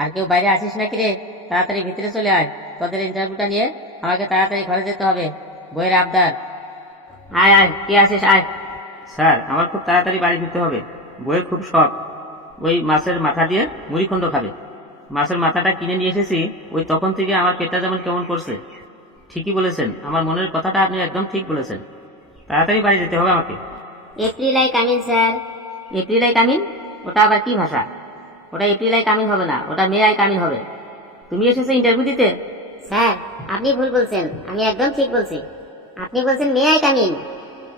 আর কেউ বাইরে আসিস নাকি রে? তাড়াতাড়ি ভিতরে চলে আয়, তোদের ইন্টারভিউটা নিয়ে আমাকে তাড়াতাড়ি ঘরে যেতে হবে। বইয়ের আবদার। আয় আয়, কে আসিস আয়। স্যার, আমার খুব তাড়াতাড়ি বাড়ি ফিরতে হবে। বইয়ের খুব শখ, ওই মাছের মাথা দিয়ে মুড়িখণ্ড খাবে। মাছের মাথাটা কিনে নিয়ে এসেছি, ওই তখন থেকে আমার পেটটা যেমন কেমন করছে। ঠিকই বলেছেন, আমার মনের কথাটা আপনি একদম ঠিক বলেছেন। তাড়াতাড়ি বাড়ি যেতে হবে আমাকে। April I come in sir. April I come in? ওটা আবার কি ভাষা? ওটা এপ্রিল আই কামিন হবে না, ওটা মে আই কামিন হবে। তুমি এসেছো ইন্টারভিউ দিতে? স্যার, আপনি ভুল বলছেন, আমি একদম ঠিক বলছি। আপনি বলছেন মে আই কামিন।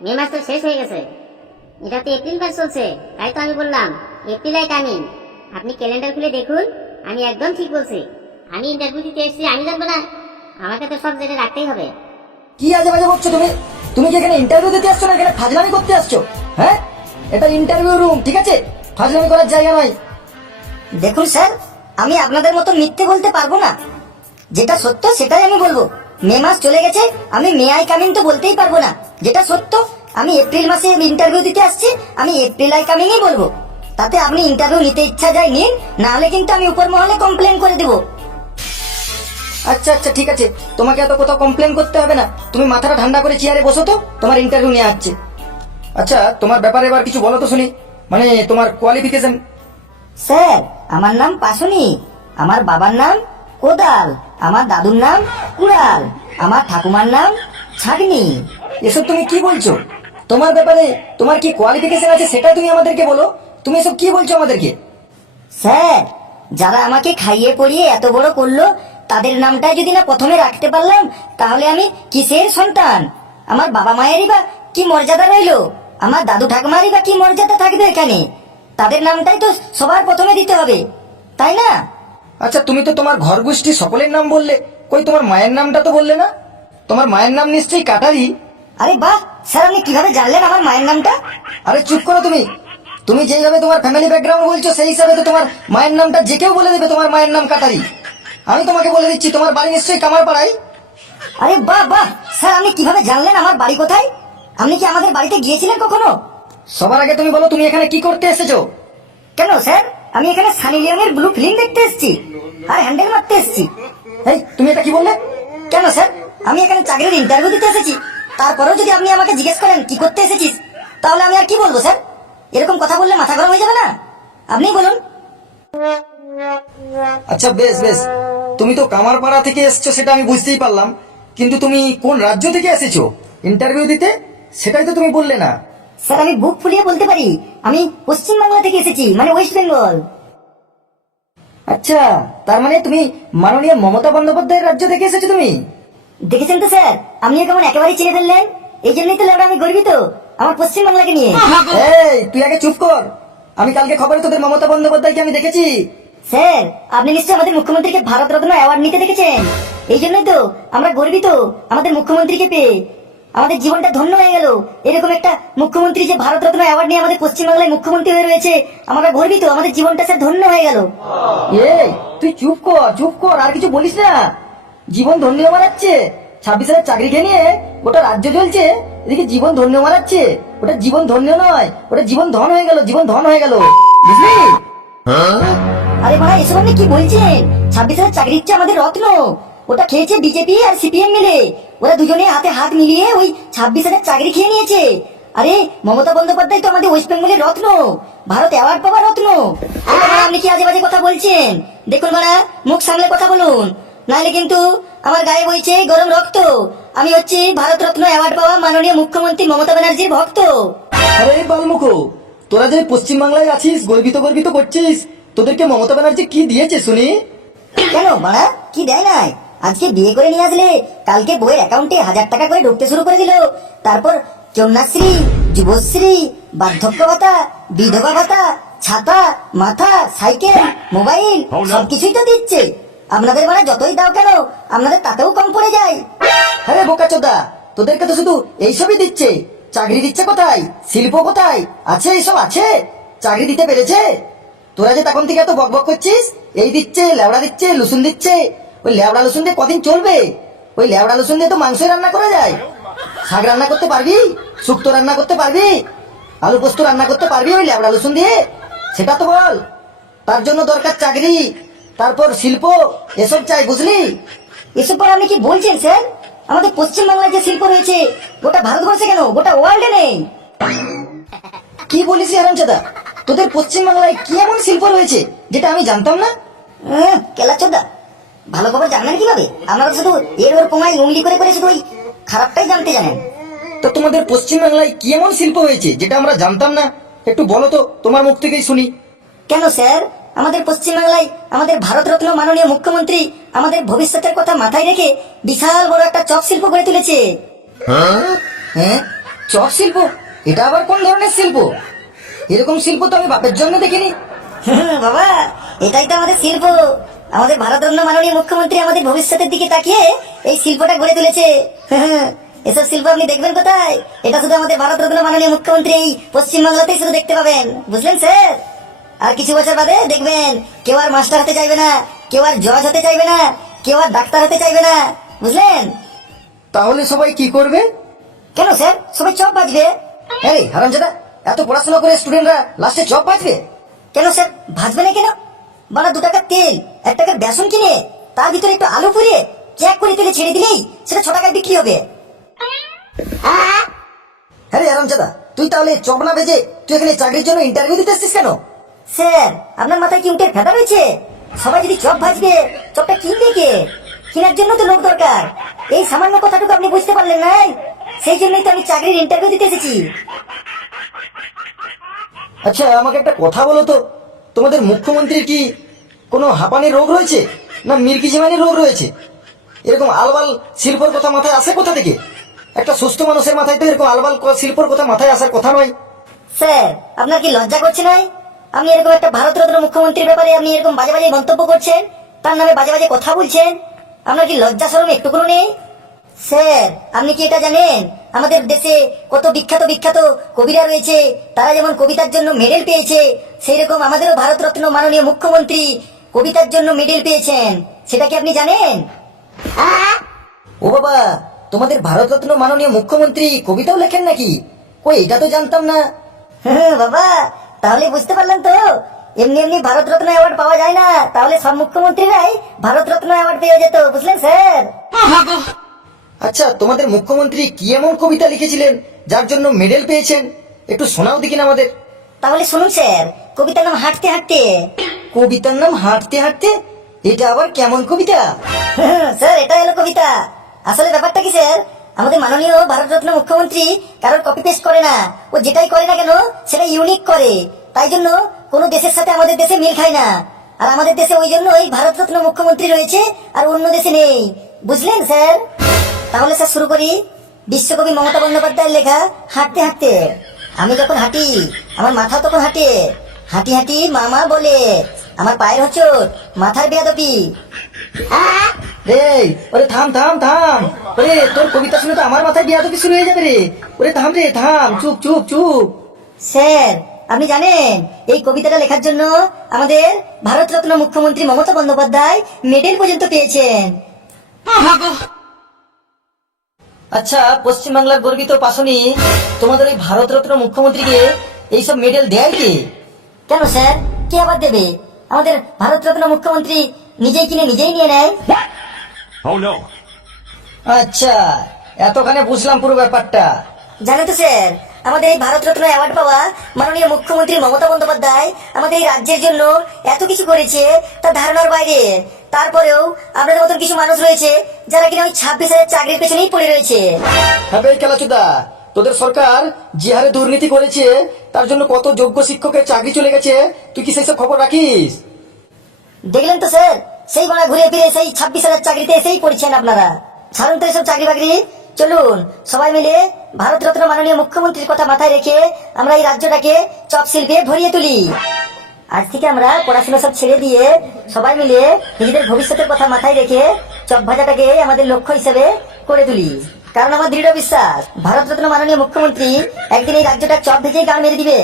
মে মাস তো শেষ হয়ে গেছে, এটা তো এপ্রিল মাস চলছে, তাই তো আমি বললাম এপ্রিল আই কামিন। আপনি ক্যালেন্ডার খুলে দেখুন, আমি একদম ঠিক বলছি। আমি ইন্টারভিউ দিতে এসেছি, আমি জানবো না? আমাকে তো সব জেনে রাখতেই হবে। কি আজে বাজে বলছো তুমি? তুমি কি এখানে ইন্টারভিউ দিতে আসছো না এখানে ফাজলামি করতে আসছো? হ্যাঁ, এটা ইন্টারভিউ রুম, ঠিক আছে? ফাজলামি করার জায়গা নয়। দেখুন স্যার, আমি আপনাদের মতো মিথ্যে বলতে পারবো না। যেটা সত্য সেটাই আমি বলবো। মে মাস চলে গেছে, আমি মে আই কামিং তো বলতেই পারবো না। যেটা সত্য, আমি এপ্রিল মাসে ইন্টারভিউ দিতে আসছি, আমি এপ্রিল আই কামিংই বলবো। তাতে আপনি ইন্টারভিউ নিতে ইচ্ছা যায় নিন, না হলে কিন্তু আমি উপর মহলে কমপ্লেন করে দেবো। আচ্ছা আচ্ছা, ঠিক আছে, তোমাকে এত কোথাও কমপ্লেন করতে হবে না। তুমি মাথাটা ঠান্ডা করে চেয়ারে বসো তো, তোমার ইন্টারভিউ নিয়ে আসছে। আচ্ছা, তোমার ব্যাপারে এবার কিছু বলো তো শুনি, মানে তোমার কোয়ালিফিকেশন। স্যার, আমার নাম পাশুনি, আমার বাবার নাম কোদাল, আমার দাদুর নাম কুড়াল, আমার ঠাকুমার নাম ছাগনি। এসব তুমি কি বলছো? তোমার ব্যাপারে তোমার কি কোয়ালিফিকেশন আছে সেটা তুমি আমাদেরকে বলো। তুমি এসব কি বলছো আমাদেরকে? স্যার, যারা আমাকে খাইয়ে পড়িয়ে এত বড় করলো, তাদের নামটাই যদি না প্রথমে রাখতে পারলাম, তাহলে আমি কিসের সন্তান? আমার বাবা মায়েরই বা কি মর্যাদা রইলো? আমার দাদু ঠাকুমারই বা কি মর্যাদা থাকবে এখানে? তাদের নামটাই তো সবার প্রথমে দিতে হবে, তাই না? আচ্ছা, তুমি তো তোমার ঘর গোষ্ঠী সকলের নাম বললে, কই তোমার মায়ের নামটা তো বললে না? তোমার মায়ের নাম নিশ্চয়ই কাটারি। আরে বাহ স্যার, আপনি কিভাবে জানলেন আমার মায়ের নামটা? আরে চুপ করো তুমি। তুমি যেইভাবে তোমার ফ্যামিলি ব্যাকগ্রাউন্ড বলছো, সেই হিসাবে তো তোমার মায়ের নামটা যে কেউ বলে দেবে তোমার মায়ের নাম কাটারি। আমি তোমাকে বলে দিচ্ছি, তোমার বাড়ি নিশ্চয়ই কামারপাড়ায়। আরে বাহ বাহ স্যার, আপনি কিভাবে জানলেন আমার বাড়ি কোথায়? আপনি কি আমাদের বাড়িতে গিয়েছিলেন কখনো? সবার আগে তুমি বলো, তুমি এখানে কি করতে এসেছো? কেন স্যার, আমি এখানে সানি লিওনের ব্লু ফিল্ম দেখতে এসেছি আর হ্যান্ডেল মারতে এসেছি। এই, তুমি এটা কি বললে? কেন স্যার, আমি এখানে চাকরির ইন্টারভিউ দিতে এসেছি। তারপরেও যদি আপনি আমাকে জিজ্ঞেস করেন কি করতে এসেছিস, তাহলে আমি আর কি বলবো স্যার? এরকম কথা বললে মাথা গরম হয়ে যাবে না? আপনিই বলুন। আচ্ছা বেশ বেশ, তুমি তো কামারপাড়া থেকে এসেছো সেটা আমি বুঝতেই পারলাম, কিন্তু তুমি কোন রাজ্য থেকে এসেছো ইন্টারভিউ দিতে সেটাই তো তুমি বললে না। স্যার, আমি বুক ফুলিয়ে বলতে পারি, আমি পশ্চিমবাংলা থেকে এসেছি, মানে ওয়েস্ট বেঙ্গল। আচ্ছা, তার মানে তুমি মাননীয় মমতা বন্দ্যোপাধ্যায়ের রাজ্য থেকে এসেছো তুমি? দেখেছেন তো স্যার, আপনিও কেমন একেবারেই চিনে ফেললেন। এই জন্যই তো লেবড়া আমি গর্বিত আমার পশ্চিমবাংলাকে নিয়ে। এই, তুই আগে চুপ কর। আমি কালকে খবরে তোদের মমতা বন্দ্যোপাধ্যায়কে আমি দেখেছি। স্যার, আপনি নিশ্চয়ই আমাদের মুখ্যমন্ত্রীকে ভারত রত্ন অ্যাওয়ার্ড নিতে দেখেছেন। এই জন্যই তো আমরা গর্বিত আমাদের মুখ্যমন্ত্রীকে পেয়ে। আমাদের জীবনটা ধন্য হয়ে গেল। এরকম একটা মুখ্যমন্ত্রী যে ভারত রত্ন অ্যাওয়ার্ড নিয়ে আমাদের পশ্চিমবাংলায় মুখ্যমন্ত্রী হয়ে রয়েছে, আমরা গর্বিত, আমাদের জীবনটা স্যার ধন্য হয়ে গেল। এই, তুই চুপ কর চুপ কর, আর কিছু বলিস না। জীবন ধন্য মারাচ্ছে 26 হাজার চাকরি খেয়ে নিয়ে গোটা রাজ্য চলছে, এদিকে জীবন ধন্য মারাচ্ছে। ওটা জীবন ধন্য নয়, ওটা জীবন ধন হয়ে গেল, জীবন ধন হয়ে গেল, বুঝলি? আরে ভাই, এসব আপনি কি বলছেন? 26 হাজার চাকরি হচ্ছে আমাদের রত্ন। ওটা খেয়েছে বিজেপি আর সিপিএম মিলে। ওরা দুজনে হাতে হাত মিলিয়ে ওই 26 হাজার চাকরি খেয়ে নিয়েছে। আরে মমতা বন্দ্যোপাধ্যায় তো আমাদের ওয়েস্ট বেঙ্গলের রত্ন, ভারত অ্যাওয়ার্ড পাওয়া রত্ন। আপনি কি আজে বাজে কথা বলছেন? দেখুন মারা, মুখ সামলে কথা বলুন, নাহলে কিন্তু আমার গায়ে বইছে গরম রক্ত। আমি হচ্ছি ভারত রত্ন অ্যাওয়ার্ড পাওয়া মাননীয় মুখ্যমন্ত্রী মমতা ব্যানার্জির ভক্ত। আরে বালমুখো, তোরা যে পশ্চিমবাংলায় আছিস, গর্বিত গর্বিত করছিস, তোদেরকে মমতা ব্যানার্জি কি দিয়েছে শুনি? কেন মারা, কি দেয় নাই? আজকে বিয়ে করে নিয়ে আসলে কালকে বইয়ের অ্যাকাউন্টে 1000 টাকা করে ঢুকতে শুরু করে দিল। তারপর কন্যাশ্রী, যুবশ্রী, বার্ধক্য ভাতা, বিধবা ভাতা, ছাতা, মাথা, সাইকেল, মোবাইল সবকিছুই তো দিচ্ছে। আপনাদের মানে যতই দাও কেন, আপনাদের তাতেও কম পড়ে যায়। আরে বোকাচোদা, তোদেরকে তো শুধু এইসবই দিচ্ছে, চাকরি দিচ্ছে কোথায়? শিল্প কোথায় আছে? এইসব আছে? চাকরি দিতে পেরেছে? তোরা যে তখন থেকে এত বকবক করছিস, এই দিচ্ছে, লেবড়া দিচ্ছে, লুসুন দিচ্ছে, ওই লেবড়া লুসুন দিয়ে কদিন চলবে? ওই লেবড়া লুসুন দিয়ে তো মাংস রান্না করা যায়। শাক রান্না করতে পারবি? শুক্তো রান্না করতে পারবি? আলু পোস্ত রান্না করতে পারবি ওই লেবড়া লুসুন দিয়ে? সেটা তো বল। তার জন্য দরকার চাকরি, তারপর শিল্প এসব চাই, বুঝলি? এসব পর আপনি কি বলছেন স্যার? আমাদের পশ্চিম বাংলায় যে শিল্প রয়েছে গোটা ভারতবর্ষে কেন গোটা ওয়ার্ল্ডে নেই। কি বলিস হারামজাদা, তোদের পশ্চিম বাংলায় কি এমন শিল্প রয়েছে যেটা আমি জানতাম না? কেলাচোদা, ভালো খবর জানবেন কিভাবে? আপনারা শুধু এর ওর কোনায় উংলি করে করে শুধু ওই খারাপটাই জানতে জানেন। তো তোমাদের পশ্চিম বাংলায় কি এমন শিল্প হয়েছে যেটা আমরা জানতাম না? একটু বলো তো, তোমার মুখ থেকেই শুনি। কেন স্যার, আমাদের পশ্চিম বাংলায় আমাদের ভারতরত্ন মাননীয় মুখ্যমন্ত্রী আমাদের ভবিষ্যতের কথা মাথায় রেখে বিশাল বড় একটা চপ শিল্প গড়ে তুলেছে। হ্যাঁ, চপ শিল্প? এটা আবার কোন ধরনের শিল্প? এরকম শিল্প তো আমি বাপের জন্য দেখিনি। বাবা, এটাই তো আমাদের শিল্প। আমাদের ভারতরত্ন মাননীয় মুখ্যমন্ত্রী আমাদের ভবিষ্যতের দিকে তাকিয়ে এই শিল্পটা গড়ে তুলেছে। এসব শিল্প আপনি দেখবেন কোথায়? এটা শুধু আমাদের ভারতরত্ন মাননীয় মুখ্যমন্ত্রী এই পশ্চিম বাংলাতেই শুধু দেখতে পাবেন, বুঝলেন স্যার? আর কিছু বছর বাদে দেখবেন কেউ আর মাস্টার হতে চাইবে না, কেউ আর জজ হতে চাইবে না, কেউ আর ডাক্তার হতে চাইবে না, বুঝলেন? তাহলে সবাই কি করবে? কেন স্যার, সবাই চপ বাজবে। এই হারামজাদা, এত পড়াশোনা করে স্টুডেন্টরা লাস্টে চপ বাজবে কেন স্যার? ভাজবে না কেন? বানা 2 টাকার তেল 1 টাকার বেসন কিনে তার ভিতরে একটু আলু পুড়িয়ে চেক করে তেলে ছেড়ে দিলেই সেটা 6 টাকায় বিক্রি হবে। হ্যাঁ রে হারামজাদা, তুই তাহলে চপ না ভেজে তুই এখানে চাকরির জন্য ইন্টারভিউ দিতে এসেছিস কেন? স্যার, আপনার মাথায় কি উঠে ফেটা রয়েছে? সবাই যদি চপ ভাজবে, চপটা কিনবে কে? কেনার জন্য তো লোক দরকার। এই সামান্য কথাটুকু আপনি বুঝতে পারলেন না? সেই জন্যই তো আমি চাকরির ইন্টারভিউ দিতে এসেছি। আচ্ছা, আমাকে একটা কথা বলো তো, তোমাদের মুখ্যমন্ত্রীর কি কোনো হাঁপানির রোগ রয়েছে না মির্গিজিমানির রোগ রয়েছে? এরকম আলবাল শিল্পর কথা মাথায় আসে কোথা থেকে? একটা সুস্থ মানুষের মাথায় তো এরকম আলবাল শিল্পর কথা মাথায় আসার কথা নয়। স্যার, আপনার কি লজ্জা করছে না? আপনি এরকম একটা ভারতরত্ন মুখ্যমন্ত্রীর ব্যাপারে আপনি এরকম বাজে বাজে মন্তব্য করছেন, তার নামে বাজে বাজে কথা বলছেন। আপনার কি লজ্জা শরম একটুকুও নেই? স্যার, আপনি কি এটা জানেন আমাদের দেশে কত বিখ্যাত বিখ্যাত কবিরা রয়েছে? তারা যেমন কবিতার জন্য মেডেল পেয়েছে, সেই রকম আমাদেরও ভারতরত্ন মাননীয় মুখ্যমন্ত্রী কবিতার জন্য মেডেল পেয়েছেন। সেটা কি আপনি জানেন? ও বাবা, তোমাদের ভারতরত্ন মাননীয় মুখ্যমন্ত্রী কবিতাও লেখেন নাকি? কই, এটা তো জানতাম না। বাবা, তাহলে বুঝতে পারলেন তো, এমনি এমনি ভারতরত্ন অ্যাওয়ার্ড পাওয়া যায় না। তাহলে সব মুখ্যমন্ত্রীরাই ভারতরত্ন অ্যাওয়ার্ড পেয়ে যেত, বুঝলেন স্যার? আচ্ছা, তোমাদের মুখ্যমন্ত্রী কি এমন কবিতা লিখেছিলেন যার জন্য মেডেল পেয়েছেন? একটু শোনাও দেখি না আমাদের। তাহলে শুনুন স্যার, কবিতার নাম হাঁটতে হাঁটতে। কবিতার নাম হাঁটতে হাঁটতে? এটা আবার কেমন কবিতা? স্যার, এটা হলো কবিতা। আসলে ব্যাপারটা কি স্যার, আমাদের মাননীয় ভারতরত্ন মুখ্যমন্ত্রী কারোর কপি পেস্ট করে না। ও যেটাই করে না কেন সেটা ইউনিক করে। তাই জন্য কোন দেশের সাথে আমাদের দেশে মিল খায় না। আর আমাদের দেশে ওই জন্যই ভারতরত্ন মুখ্যমন্ত্রী রয়েছে আর অন্য দেশে নেই, বুঝলেন স্যার? তাহলে স্যার শুরু করি। বিশ্বকবি মমতা বন্দ্যোপাধ্যায়ের লেখা হাঁটতে হাঁটতে। আমি যখন হাঁটি আমার মাথা তখন হাঁটে, হাঁটি হাঁটি মামা বলে আমার পায়ের হোঁচট মাথার বেয়াদবি। এই, ওরে থাম থাম থাম, ওরে তোর কবিতা শুনে তো আমার মাথায় বেয়াদবি শুরু হয়ে যাবে রে। ওরে থাম রে, থাম, চুপ চুপ চুপ। স্যার, আপনি জানেন এই কবিতাটা লেখার জন্য আমাদের ভারতরত্ন মুখ্যমন্ত্রী মমতা বন্দ্যোপাধ্যায় মেডেল পর্যন্ত পেয়েছেন। আচ্ছা, পশ্চিমবাংলার গর্বিত পাশনি তোমাদের ওই ভারতরত্ন মুখ্যমন্ত্রীকে এইসব মেডেল দেয় কি? কেন স্যার, কে আবার দেবে? আমাদের ভারতরত্ন মুখ্যমন্ত্রী নিজেই কিনে নিজেই নিয়ে নেয়। আচ্ছা, এতখানে বুঝলাম পুরো ব্যাপারটা। জানো তো স্যার, আমাদের এই ভারতরত্ন অ্যাওয়ার্ড পাওয়া মাননীয় মুখ্যমন্ত্রী মমতা বন্দ্যোপাধ্যায় আমাদের এই রাজ্যের জন্য এত কিছু করেছে তার ধারণার বাইরে। তারপরেও আপনাদের মতন কিছু মানুষ রয়েছে যারা কিনা ওই 26,000 চাকরির পেছনেই পড়ে রয়েছে। হ্যাঁ ভাই কেলাচুদা, তোদের সরকার যে হারে দুর্নীতি করেছে তার জন্য কত যোগ্য শিক্ষকের চাকরি চলে গেছে, তুই কি সেইসব খবর রাখিস? দেখলেন তো স্যার, সেই বলা ঘুরে ফিরে সেই 26,000 চাকরিতে এসেই পড়ছেন আপনারা। ছাড়ুন তো এসব চাকরি বাকরি, চলুন সবাই মিলে ভারতরত্ন মাননীয় মুখ্যমন্ত্রীর কথা মাথায় রেখে আমরা এই রাজ্যটাকে চপ শিল্পে ভরিয়ে তুলি। আজ থেকে আমরা পড়াশোনা সব ছেড়ে দিয়ে সবাই মিলে নিজেদের ভবিষ্যতের কথা মাথায় রেখে চপ ভাজাটাকে আমাদের লক্ষ্য হিসেবে করে তুলি। কারণ আমার দৃঢ় বিশ্বাস ভারতরত্ন মাননীয় মুখ্যমন্ত্রী একদিন এই রাজ্যটা চপ ভেজেই গান মেরে দিবে।